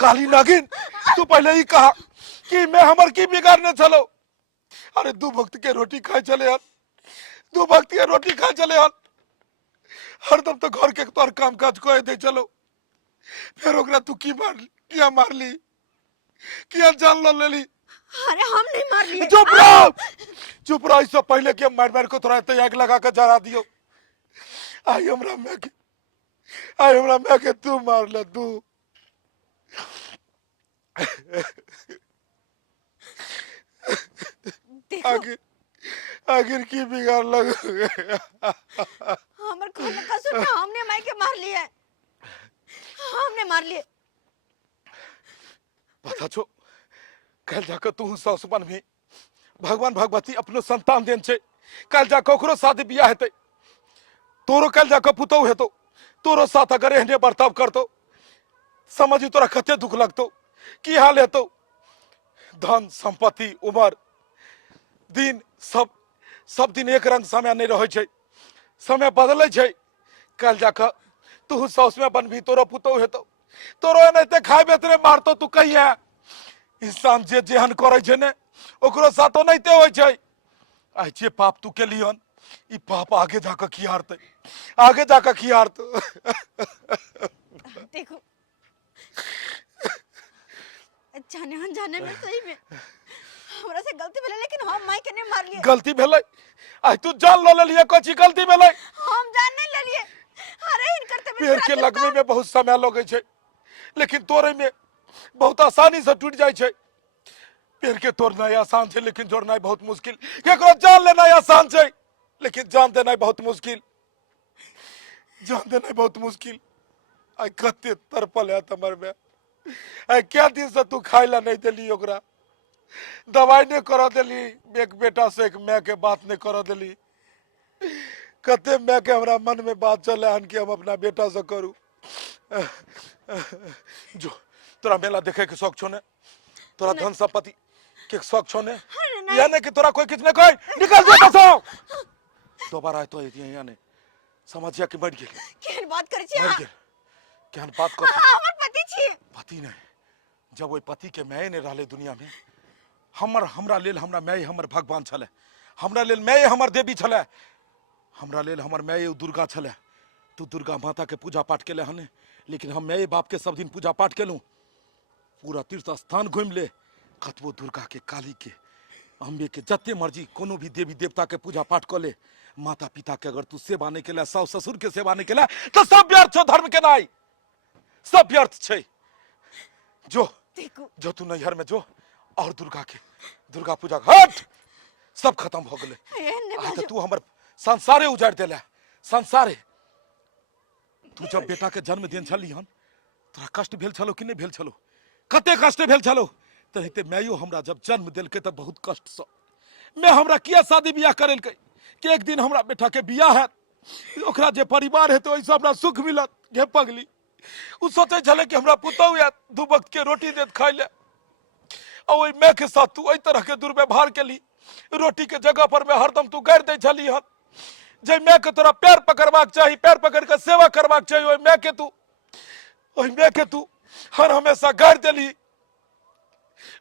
काली नागिन तू पहले ही कहा कि मैं हमर की बिगाड़ने चलो। अरे दू वक्त के रोटी खाए चले हन, दू वक्त के रोटी खाए चले हन, हरदम तो घर के तोर काम काज कह दे चलो, फिर ओकरा तू की मार किया मार ली, किया जान लो ले ली। अरे हम नहीं मार लिए। चुप रहो, चुप रहो। इससे पहले कि मार मार को थोड़ा आग लगा कर जरा दियो। आई हमरा मैं के, आई हमरा मैं के तू मार ले तू। देखो आखिर आखिर की बिगाड़ लग हमर कौन कसूर था, हमने माई के मार लिए, हमने मार लिए। पता छो कल जाकर तू सासुपन में भगवान भगवती अपनो संतान देन छे, कल जाकर ओकरो शादी बियाह हेतै, तोरो कल जाकर पुतौ हेतो, तोरो साथ अगर एहने बर्ताव करतो समझी तोरा कते दुख लगतो, की हाल हेतो। धन संपत्ति उमर दिन सब दिन एक रंग समय नहीं रहे छे, समय बदले छे। कल जाकर तू सास में बनभी, तोरो पुतौ हेतो, तोरो एनाहिते खाए बेतरे मारतो। तू कहिए इंसान जे जेहन करे छे ने ओकरो साथो नहिते होय छे। आई जे पाप तू के लियन ई पाप आगे जाकर की हारते, आगे जाकर की हारतो। देखो जाने अनजाने में सही में हमरा से गलती भेले, लेकिन हम माई के नहीं मार लिए। गलती भेलै, आई तू जान लो ले लिए कोची गलती भेलै। हम जान नहीं ले लिए। अरे इन करते पेड़ के लगने में बहुत समय लगे छे, लेकिन तोड़े में बहुत आसानी से टूट जाए छे। पेड़ के तोड़ना आसान छे, लेकिन जोड़ना बहुत मुश्किल। केकरो जान लेना आसान छे, लेकिन जान देना बहुत मुश्किल, जान देना बहुत मुश्किल। आई कते तरपल है तमर में, आई क्या दिन से तू खाए ला नहीं दिली, ओकरा दवाई नहीं करा दिली, एक बेटा से एक मैं के बात नहीं करा दिली। कते मैं के हमरा मन में बात चले हन कि हम अपना बेटा से करूं। जो तोरा मेला देखे के शौक छो ने, तोरा धन संपत्ति के शौक छो ने, या ने कि तोरा कोई किछ ने कह निकल जा बसो। दोबारा आए तो यहाँ ने समझिया कि मर गेल, केहन बात करे छी। मर गेल, केहन बात कर। हमर पति छी। पति नहीं, जब वही पति के मैं नहीं रहले दुनिया में, हमरा लेल हमरा मैं हमर भगवान छले, हमरा लेल मैं हमर देवी छले, हमरा लेल हमर मैं दुर्गा छले। तू दुर्गा माता के पूजा पाठ केले हने, लेकिन हम मैं बाप के सब दिन पूजा पाठ केलूं। पूरा तीर्थ स्थान घूम ले, कतबो दुर्गा के, काली के, अम्बे के, जत्ते मर्जी कोनो भी देवी देवता के पूजा पाठ कर ले। माता पिता के अगर तू सेवा नहीं केला, सास ससुर के सेवा नहीं केला, तो सब व्यर्थ छो। धर्म के नाई सब व्यर्थ छे। जो जो तू नैहर में जो और दुर्गा पूजा हट, सब खत्म हो गए। आज तो तू हमर संसारे उजाड़ देला, संसारे। तू जब बेटा के जन्म दिन छली हन, तोरा कष्ट भेल छलो कि नहीं भेल छलो, कते कष्ट भेल छलो। तहिते मैयो हमरा जब जन्म दिलके तब बहुत कष्ट से मैं हमरा किया शादी बियाह करेलकै कि एक दिन हमरा बेटा के बियाह है, ओकरा जे परिवार है तो ओइसे हमरा सुख मिलत। गे पगली, उ सोचे छले कि हमरा पुतौ या दू वक्त के रोटी देत खाइ ले, और ओइ मैं के साथ तू ओइ तरह के दुर्व्यवहार केली। रोटी के जगह पर मैं हरदम तू गाड़ दे छली हन। जे मैं के तोरा पैर पकड़बाक चाही, पैर पकड़ के सेवा करबाक चाही, ओइ मैं के तू हर हमेशा गाड़ देली।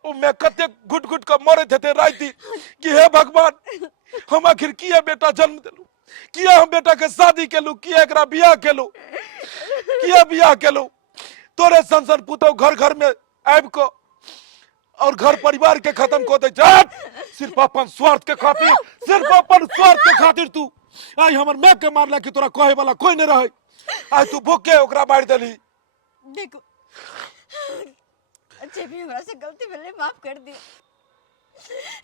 ओ मैं कते घुट घुट के मरत हेते राति कि हे भगवान, हम आखिर किया बेटा जन्म देलू, किया हम बेटा के शादी केलू, किया एकरा बियाह केलू, किया बियाह केलू। तोरे संसन पुतौ घर घर में आबि को और घर परिवार के खत्म को दे जात, सिर्फ अपन स्वार्थ के खातिर, सिर्फ अपन स्वार्थ के खातिर तू आई हमर मैं के मारला कि तोरा कहे वाला कोई नहीं रहे। आज तू भूखे ओकरा मार देली। देखो अच्छे भी हमरा से गलती भेले, माफ कर दी,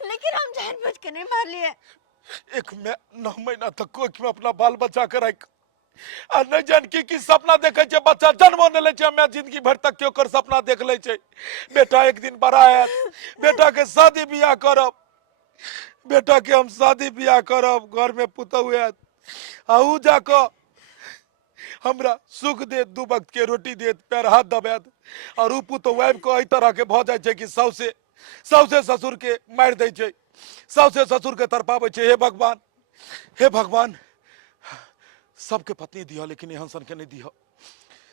लेकिन हम जानबूझ के नहीं मार लिए। एक मैं 9 महीना तक कोख में अपना बाल बच्चा के रख आ नहीं जान की सपना देखे छे, बच्चा जन्म होने ले छे, मैं जिंदगी भर तक के ओकर सपना देख ले छे। बेटा एक दिन बड़ा है, बेटा के शादी बियाह करब, बेटा के हम शादी बियाह करब, घर में पुतौ है, आऊ जाको हमरा सुख दे, दू वक्त के रोटी दे, पैर हाथ दबात, और उ पुतौ आबि को एहि तरह के भ जाय छे कि सौसे ससुर के मार दे छे, सौसे ससुर के तरपावे छे। हे भगवान, हे भगवान, सबके पत्नी दिह लेकिन एहन सन के नहीं दिह,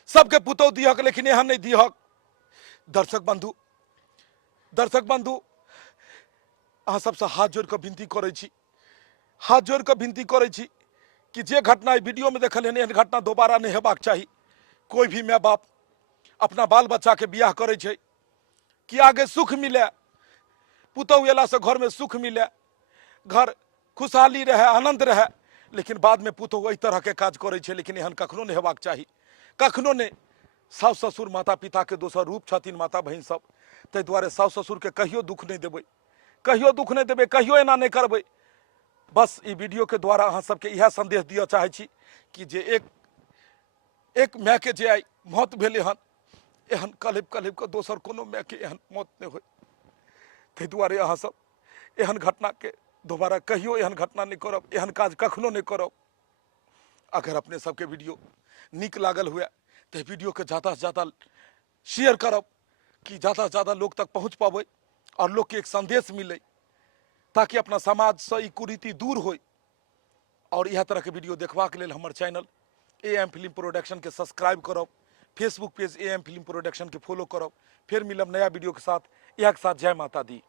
सबके पुतौ दिहक लेकिन एहन नहीं दिहक। दर्शक बंधु अहाँ सबसे हाथ जोड़ के विनती करै छी, हाथ जोड़ के विनती करै छी कि जे घटना वीडियो में देखल एहन घटना दोबारा नहीं हेबाक चाही। कोई भी माय बाप अपना बाल बच्चा के बियाह करे छै कि आगे सुख मिले, पुतहु एला से घर में सुख मिले, घर खुशहाली रहे, आनंद रहे, लेकिन बाद में पुतहु एहि तरह के काज करे छै। लेकिन एहन कखनो नहीं हेबाक चाही, कखनो नहीं। साउस ससुर माता पिता के दोसर रूप छथिन माता बहिन सब, ताहि दुआरे साउस ससुर के कहियो दुख नहीं देबै, कहियो दुख नहीं देबै, कहियो एना नहीं करबै। बस ई वीडियो के द्वारा अहाँ सबके इएह संदेश दिअ चाहै छी कि जे एक माय के जे आइ मौत भेलै हन, एहन कलेब के दोसर कोनो माय के एहन मौत नहीं होय। ताहि दुआरे अहाँ सब एहन घटना के दोबारा कहियो एहन घटना नहीं करब, एहन काज कखनो नहीं करब। अगर अपने सबके वीडियो नीक लागल हुए तो वीडियो के ज़्यादा से ज़्यादा शेयर करब कि ज़्यादा से ज़्यादा लोग तक पहुँच पाबै और लोग के एक संदेश मिले, ताकि अपना समाज से ई कुरीति दूर होय। और यह तरह के वीडियो देखबाक लेल हमर चैनल AM फिल्म प्रोडक्शन के सब्सक्राइब करब, Facebook page AM film production के फॉलो करब। फिर मिलब नया वीडियो के साथ। एक साथ जय माता दी।